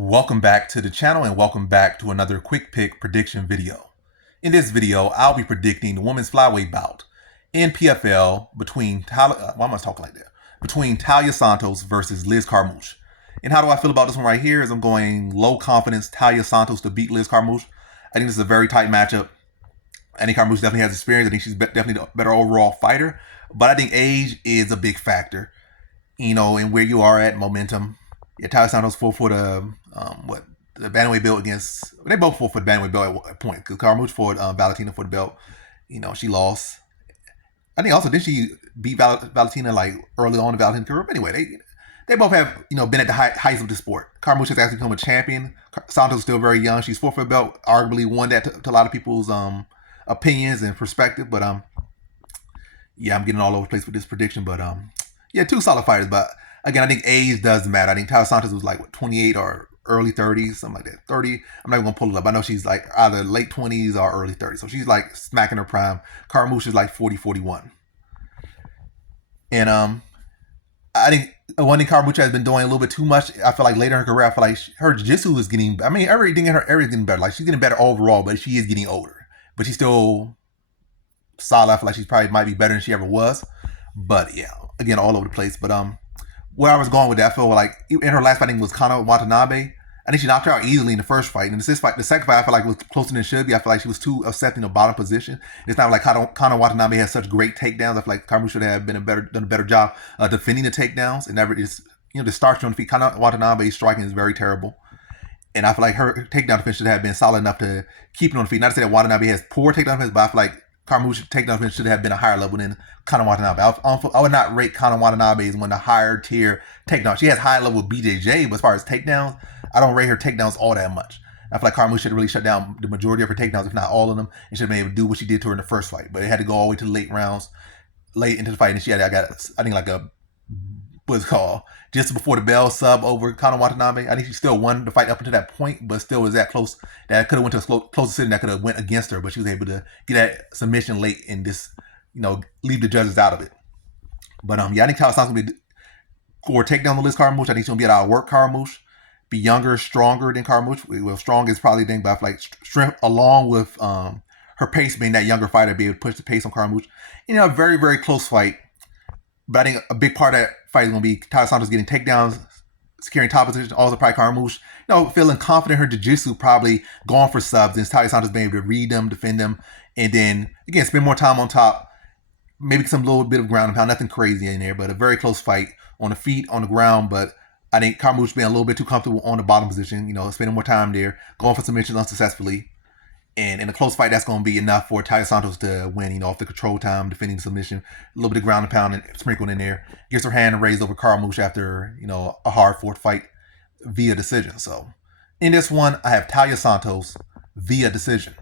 Welcome back to the channel and welcome back to another quick pick prediction video. In this video, I'll be predicting the women's flyweight bout in PFL between Talia Santos versus Liz Carmouche. And how do I feel about this one right here? Is I'm going low confidence Talia Santos to beat Liz Carmouche. I think this is a very tight matchup. I think Carmouche definitely has experience. I think she's definitely a better overall fighter. But I think age is a big factor, and where you are at momentum. Yeah, Talia Santos fought for the bantamweight belt against. They both fought for the bantamweight belt at a point because Carmouche fought Valentina for the belt. She lost. I think also did she beat Valentina like early on in Valentina's career? But anyway, they both have been at the heights of the sport. Carmouche has actually become a champion. Santos is still very young. She's fought for the belt. Arguably won that to a lot of people's opinions and perspective. But yeah, I'm getting all over the place with this prediction. But yeah, two solid fighters. But again, I think age does matter. I think Talia Santos was like 28 or early 30s, something like that. 30. I'm not even gonna pull it up. I know she's like either late 20s or early 30s. So she's like smacking her prime. Carmouche is like 40, 41. And I think one thing Carmouche has been doing a little bit too much. I feel like later in her career, I feel like her jiu-jitsu is getting. I mean, everything in her area is getting better. Like she's getting better overall, but she is getting older. But she's still solid. I feel like she probably might be better than she ever was. But yeah, again, all over the place. But where I was going with that, I feel like in her last fighting was Kana Watanabe. I think she knocked her out easily in the first fight. And the second fight, I feel like it was closer than it should be. I feel like she was too accepting the bottom position. It's not like Kana Watanabe has such great takedowns. I feel like Carmouche should have done a better job defending the takedowns. And never just the starch on the feet. Kana Watanabe's striking is very terrible. And I feel like her takedown defense should have been solid enough to keep it on the feet. Not to say that Watanabe has poor takedown defense, but I feel like Carmouche takedown defense should have been a higher level than Kana Watanabe. I would not rate Kana Watanabe as one of the higher tier takedowns. She has high level BJJ, but as far as takedowns, I don't rate her takedowns all that much. I feel like Carmouche should have really shut down the majority of her takedowns, if not all of them, and should have been able to do what she did to her in the first fight. But it had to go all the way to the late rounds, late into the fight, and I think like what's it called, just before the bell sub over Kana Watanabe. I think she still won the fight up until that point, but still was that close that could have went to a close decision that could have went against her, but she was able to get that submission late and just leave the judges out of it. But yeah, I think Talia Santos will be or take down the Liz Carmouche. I think she'll be able to outwork Carmouche, be younger, stronger than Carmouche. Well, strong is probably the thing, but I feel like strength along with her pace being that younger fighter, be able to push the pace on Carmouche. A very, very close fight. But I think a big part of that fight is going to be Talia Santos getting takedowns, securing top position. Also, probably Carmouche, feeling confident in her jiu-jitsu, probably going for subs, and Talia Santos being able to read them, defend them, and then again spend more time on top. Maybe some little bit of ground and pound, nothing crazy in there, but a very close fight on the feet, on the ground. But I think Carmouche being a little bit too comfortable on the bottom position, spending more time there, going for submissions unsuccessfully. And in a close fight, that's going to be enough for Talia Santos to win, off the control time, defending the submission, a little bit of ground and pound and sprinkled in there. Gets her hand raised over Carmouche after, a hard-fought fight via decision. So in this one, I have Talia Santos via decision.